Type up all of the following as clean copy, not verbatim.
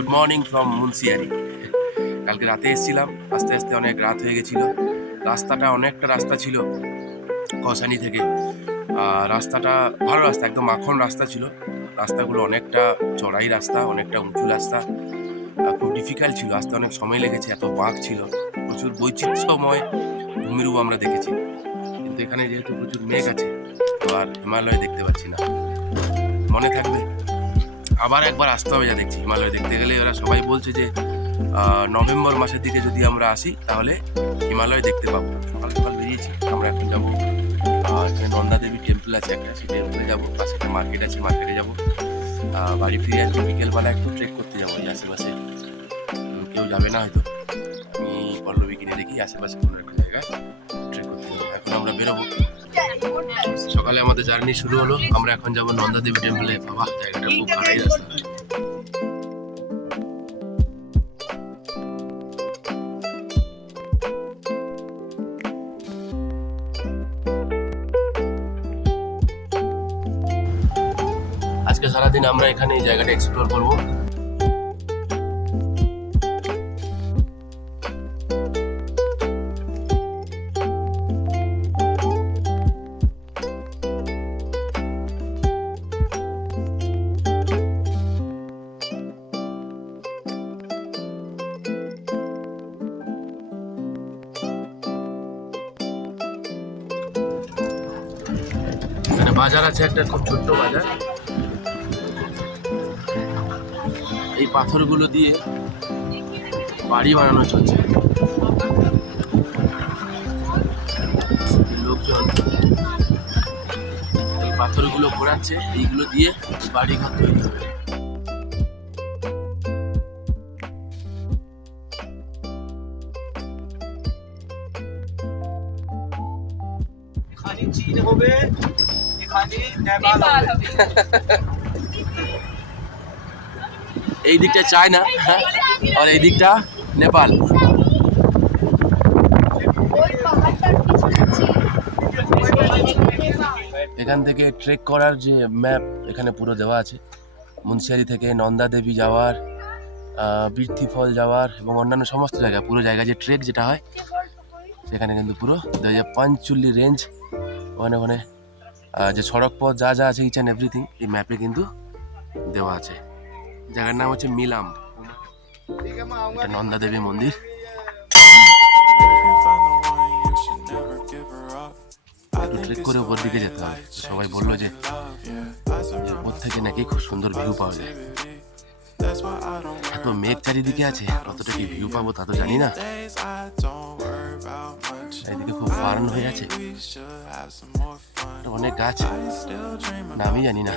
Good morning from Munsiyari. কালকে রাতে এসেছিলাম, আস্তে আস্তে অনেক রাত হয়ে গেছিলো। রাস্তাটা অনেকটা রাস্তা ছিল কসানি থেকে। রাস্তাটা ভালো রাস্তা, একদম মাখন রাস্তা ছিল। রাস্তাগুলো অনেকটা চড়াই রাস্তা, অনেকটা উঁচু রাস্তা, খুব ডিফিকাল্ট ছিল, আসতে অনেক সময় লেগেছে, এত বাঁক ছিল, প্রচুর বৈচিত্র্যময় ভূমিরূপ আমরা দেখেছি। কিন্তু এখানে যেহেতু প্রচুর মেঘ আছে, তো আর হিমালয় দেখতে পাচ্ছি না। মনে থাকবে আবার একবার আসতে হবে। যা দেখছি হিমালয় দেখতে গেলে ওরা সবাই বলছে যে নভেম্বর মাসের দিকে যদি আমরা আসি তাহলে হিমালয় দেখতে পাবো। সকাল সকাল বেরিয়েছি, আমরা এখন যাবো এখানে নন্দা দেবী টেম্পল আছে একটা, সেই টেম্পলে যাবো, পাশে একটা মার্কেট আছে, মার্কেটে যাবো, বাড়ি ফিরে আসবো। বিকেলবেলা একটু ট্রেক করতে যাবো এই আশেপাশে। কেউ যাবে না হয়তো, আমি পল্লবী কিনে রেখি আশেপাশে কোনো একটা জায়গায় ট্রেক করতে যাবো। এখন আমরা বেরোবো। সকালে আমাদের জার্নি শুরু হলো, আমরা এখন যাবো নন্দা দেবী টেম্পলে। বাবা, জায়গাটা খুব ভালোই রাস্তা। আজকে সারাদিন আমরা এখানে এই জায়গাটা এক্সপ্লোর করবো। এখানে বাজার আছে একটা, খুব ছোট্ট বাজার। এই পাথরগুলো দিয়ে বাড়ি বানানো চলছে। লোকজন এই পাথরগুলো ঘোরাচ্ছে, এইগুলো দিয়ে বাড়ি ঘর তৈরি হবে। এখানে চীন হবে, এখানে নেপাল হবে। এই দিকটা চায়না, হ্যাঁ, আর এই দিকটা নেপাল। এখান থেকে ট্রেক করার যে ম্যাপ এখানে পুরো দেওয়া আছে। মুন্সিয়ারি থেকে নন্দা দেবী যাওয়ার, বীরথি ফল যাওয়ার এবং অন্যান্য সমস্ত জায়গা, পুরো জায়গা যে ট্রেক যেটা হয় সেখানে কিন্তু পুরো পাঞ্চুলি রেঞ্জ, ওখানে ওখানে যে সড়ক পথ যা যা আছে, ইচ অ্যান্ড এভরিথিং এই ম্যাপে কিন্তু দেওয়া আছে। জায়গার নাম হচ্ছে মিলাম, এটা নন্দা দেবী মন্দির। একটু ট্রেক করে উপর দিকে যেতে হবে। সবাই বললো যে উপর থেকে নাকি খুব সুন্দর ভিউ পাওয়া যায়। এত মেঘ চারিদিকে আছে, কতটা কি ভিউ পাবো তা তো জানি না। এদিকে খুব বার্ন হয়ে আছে, অনেক গাছ, না আমি জানি না।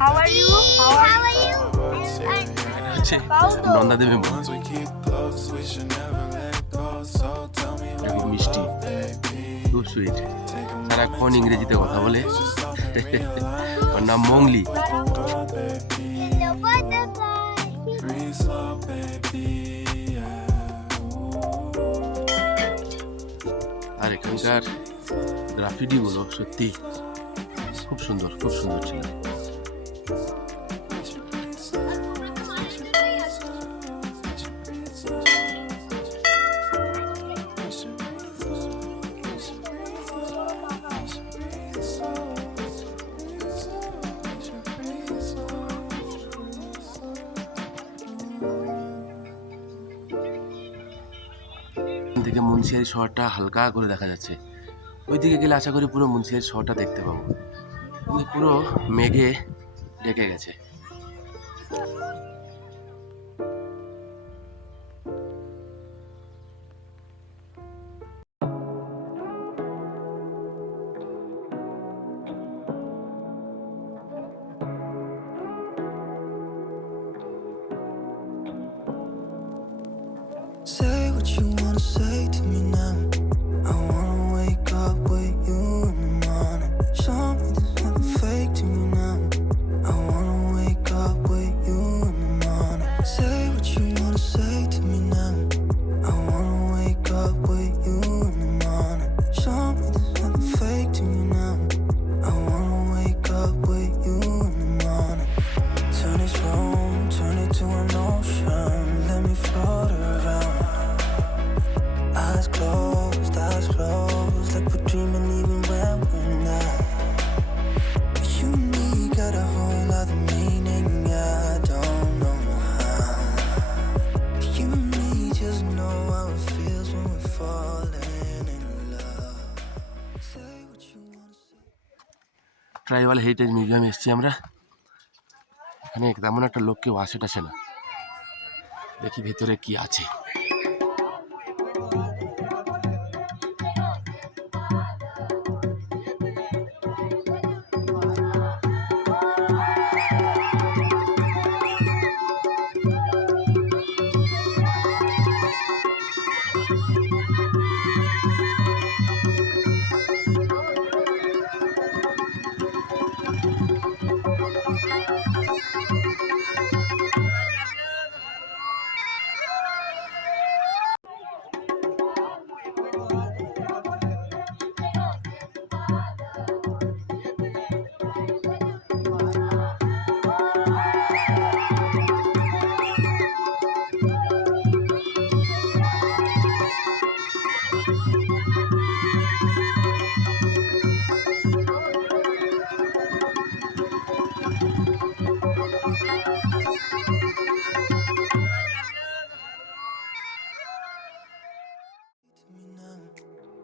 How are you? How are you? Nanda দেবী মন্দির, খুব মিষ্টি, খুব সুইট, সারাক্ষণ ইংরেজিতে কথা বলে। ওর নাম মংলি। আর এখানকার গ্রাফিটি গুলো সত্যি খুব সুন্দর, খুব সুন্দর ছিল। থেকে মুন্সিয়ারি শহরটা হালকা করে দেখা যাচ্ছে। ওইদিকে গেলে আশা করি পুরো মুন্সিয়ারি শহরটা দেখতে পাবো, কিন্তু পুরো মেঘে ঢেকে গেছে। Say what you wanna say to me now. I wanna wake up with you in the morning. Show me there's nothing fake to me now. I wanna wake up with you in the morning. Say what you wanna say to me now. I wanna wake up with you in the morning. Tribal heritage মিউজিয়ামে এসেছি আমরা। এখানে তেমন একটা লোক কেউ আসে টাসে না। দেখি ভেতরে কি আছে।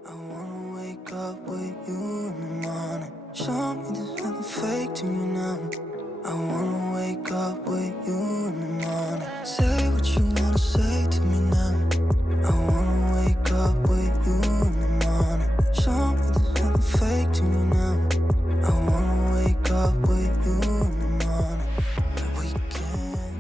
I wanna wake up with you in the morning. Show me there's nothing fake to me now. I wanna wake up with you in the morning. Say what you wanna say to me now. I wanna wake up with you in the morning. Show me there's nothing fake to me now. I wanna wake up with you in the morning. We can.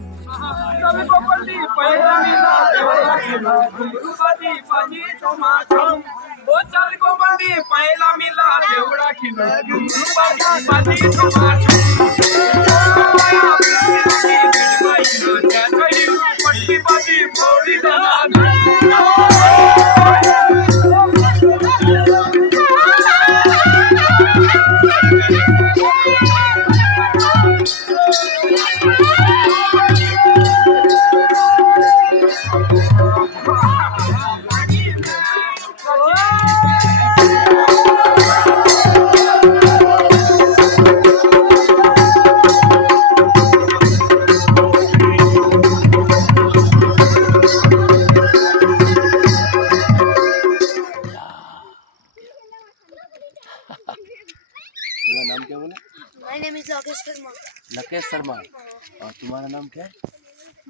तुम्हारा नाम क्या बोला? My name is Lokesh Sharma. Lakesh शर्मा। और तुम्हारा नाम क्या है?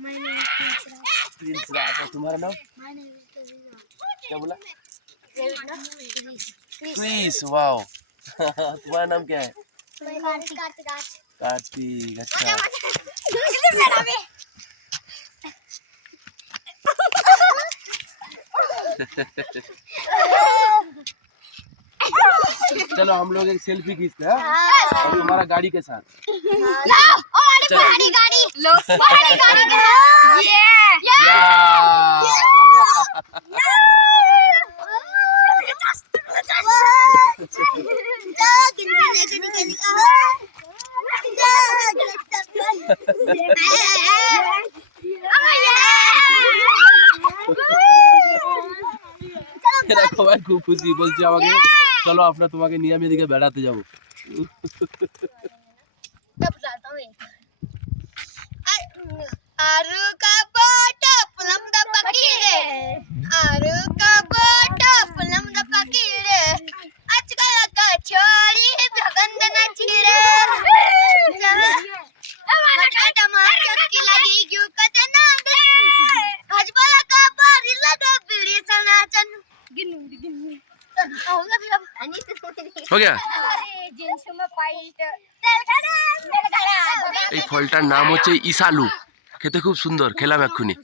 My name is Prince Raj. Prince Raj. और तुम्हारा नाम My name is Kavita. क्या बोला? Chris. क्रिस। वाओ। तुम्हारा नाम क्या है? My name is Kartik. Kartik. अच्छा। चलो हम लोग एक सेल्फी खींचते हैं और तुम्हारा गाड़ी के साथ। चलो। এরকম ভাই খুব খুশি বলছি আমাকে চলো আপনার তোমাকে নিয়ে আমি এদিকে বেড়াতে যাবো। हो गया। এই ফলটার নাম হচ্ছে ইসালু, খেতে খুব সুন্দর, খেলাম এক্ষুনি।